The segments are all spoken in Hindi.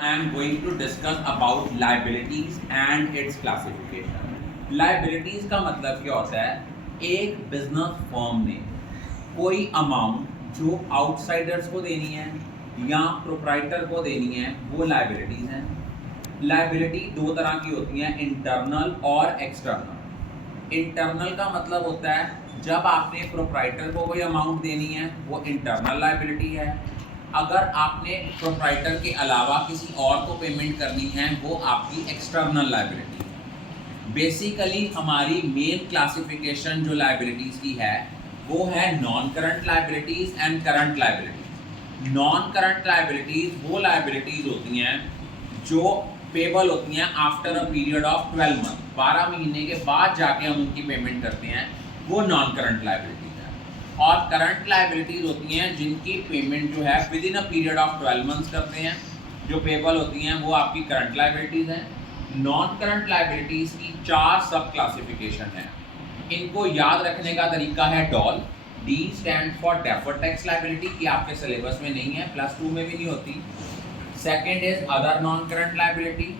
I am going to discuss about liabilities and its classification. Liabilities का मतलब क्या होता है? एक बिजनेस फर्म ने कोई अमाउंट जो आउटसाइडर्स को देनी है या प्रोप्राइटर को देनी है, वो लाइबिलिटीज हैं। लाइबिलिटी दो तरह की होती हैं, इंटरनल और एक्सटर्नल। इंटरनल का मतलब होता है जब आपने प्रोप्राइटर को कोई अमाउंट देनी है, वो इंटरनल लाइबिलिटी है। अगर आपने प्रोप्राइटर के अलावा किसी और को पेमेंट करनी है, वो आपकी एक्सटर्नल लाइबिलिटी है। बेसिकली हमारी मेन क्लासिफिकेशन जो लाइबिलिटीज़ की है वो है non current liabilities and current liabilities. Non current liabilities वो लाइबिलिटीज़ होती हैं जो पेबल होती हैं after a period of 12 month, 12 महीने के बाद जाके हम उनकी पेमेंट करते हैं, वो नॉन करंट लाइबिलिटीज़ है। और करंट लाइबिलिटीज़ होती हैं जिनकी पेमेंट जो है with in a period of 12 months करते हैं, जो पेबल होती हैं वो आपकी करंट लाइबिलिटीज़ हैं। नॉन करंट लाइबिलिटीज़ की 4 सब क्लासिफिकेशन है। इनको याद रखने का तरीका है doll. D stand for deferred tax liability, की आपके सिलेबस में नहीं है, +2 में भी नहीं होती। Second is other non current liability,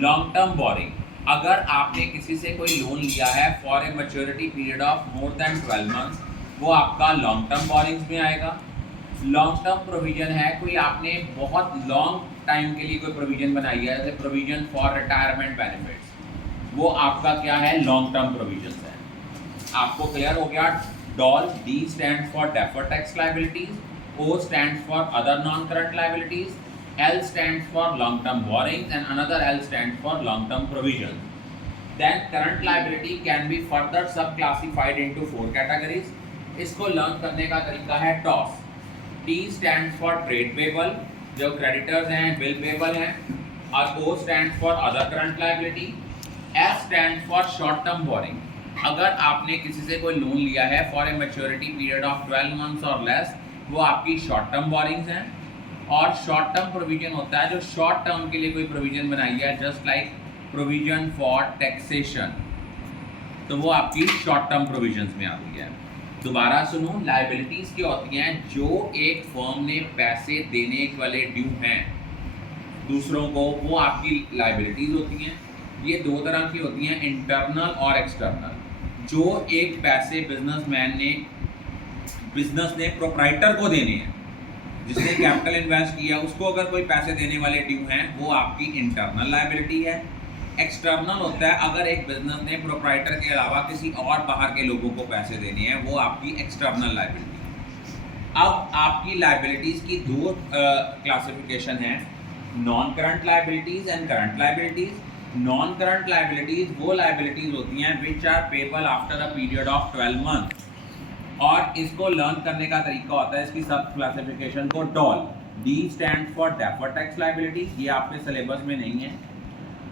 long term borrowing. अगर आपने किसी से कोई लोन लिया है for a maturity period of more than 12 months, वो आपका लॉन्ग टर्म बोरिंग्स में आएगा। लॉन्ग टर्म प्रोविजन है, कोई आपने बहुत लॉन्ग टाइम के लिए कोई प्रोविजन बनाई है, जैसे प्रोविजन फॉर रिटायरमेंट बेनिफिट्स, वो आपका क्या है, लॉन्ग टर्म प्रोविजन है। आपको क्लियर हो गया? DOL, D stand for deferred tax liabilities, O stand for other non current liabilities, L stands for long term borrowings and another L stands for long term provisions. Then current liability can be further subclassified into 4 categories. इसको लर्न करने का तरीका है toss. T stands for trade payable, जो creditors हैं, bill payable हैं, और O stands for other current liability. S stands for short term borrowing. अगर आपने किसी से कोई लोन लिया है for a maturity period of 12 months और लेस, वो आपकी शॉर्ट टर्म बोरिंग्स हैं। और शॉर्ट टर्म प्रोविजन होता है जो शॉर्ट टर्म के लिए कोई प्रोविजन बनाई है, just like provision for taxation, तो वो आपकी शॉर्ट टर्म प्रोविजंस में आती है। दोबारा सुनो, लाइबिलिटीज़ क्या होती हैं? जो एक फर्म ने पैसे देने वाले ड्यू हैं दूसरों को, वो आपकी लाइबिलिटीज़ होती हैं। ये दो तरह की होती हैं, इंटरनल और एक्सटर्नल। जो एक पैसे बिजनेस ने प्रोप्राइटर को देने हैं, जिसने कैपिटल इन्वेस्ट किया, उसको अगर कोई पैसे देने वाले ड्यू हैं, वो आपकी इंटरनल लाइबिलिटी है। एक्सटर्नल होता है अगर एक बिजनेस ने प्रोप्राइटर के अलावा किसी और बाहर के लोगों को पैसे देने हैं, वो आपकी एक्सटर्नल लाइबिलिटी है। अब आपकी लाइबिलिटीज़ की दो क्लासिफिकेशन है, non current liabilities and current liabilities. Non current liabilities वो लाइबिलिटीज़ होती हैं which are payable after a period of 12 month. और इसको लर्न करने का तरीका होता है, इसकी सब क्लासिफिकेशन को DOL. D stand for deferred tax liability, ये आपके सिलेबस में नहीं है।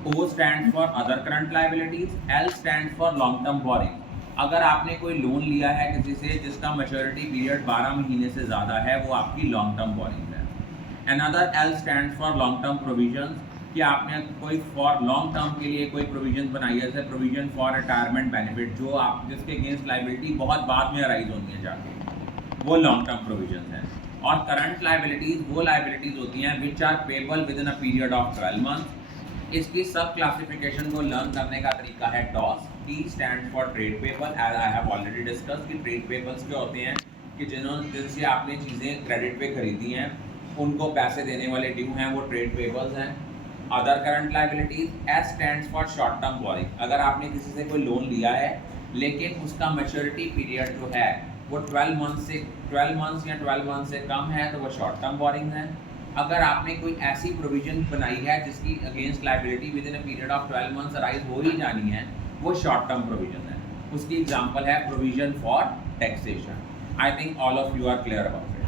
O stand for other current liabilities, L stand for long term borrowing. अगर आपने कोई लोन लिया है किसी से जिसका मैच्योरिटी पीरियड 12 महीने से ज़्यादा है, वो आपकी लॉन्ग टर्म बोरिंग है। Another L stand for long term provisions, कि आपने कोई फॉर लॉन्ग टर्म के लिए कोई प्रोविजन बनाई है, जैसे प्रोविजन फॉर रिटायरमेंट बेनिफिट, जो आप जिसके अगेंस्ट लाइबिलिटी बहुत बाद में अराइज होती है जाके, वो लॉन्ग टर्म प्रोविजन हैं। और करंट लाइबिलिटीज़ वो लाइबिलिटीज़ होती हैं which are payable within a period of 12 month. इसकी सब क्लासिफिकेशन को लर्न करने का तरीका है TOS. T stand for trade payable, as I have already discuss कि ट्रेड पेबल्स क्या होते हैं, कि जिनसे आपने चीज़ें क्रेडिट पे खरीदी हैं, उनको पैसे देने वाले ड्यू हैं, वो ट्रेड पेबल्स हैं। Other current liabilities, S stands for short term borrowing. अगर आपने किसी से कोई लोन लिया है लेकिन उसका मैच्योरिटी पीरियड जो है वो 12 मंथ्स या 12 मंथ से कम है, तो वो शॉर्ट टर्म बोरिंग है। अगर आपने कोई ऐसी प्रोविजन बनाई है जिसकी against liability with in a period of 12 months arise हो ही जानी है, वो शॉर्ट टर्म प्रोविजन है। उसकी एग्जांपल है provision for taxation. I think all of you are clear about it.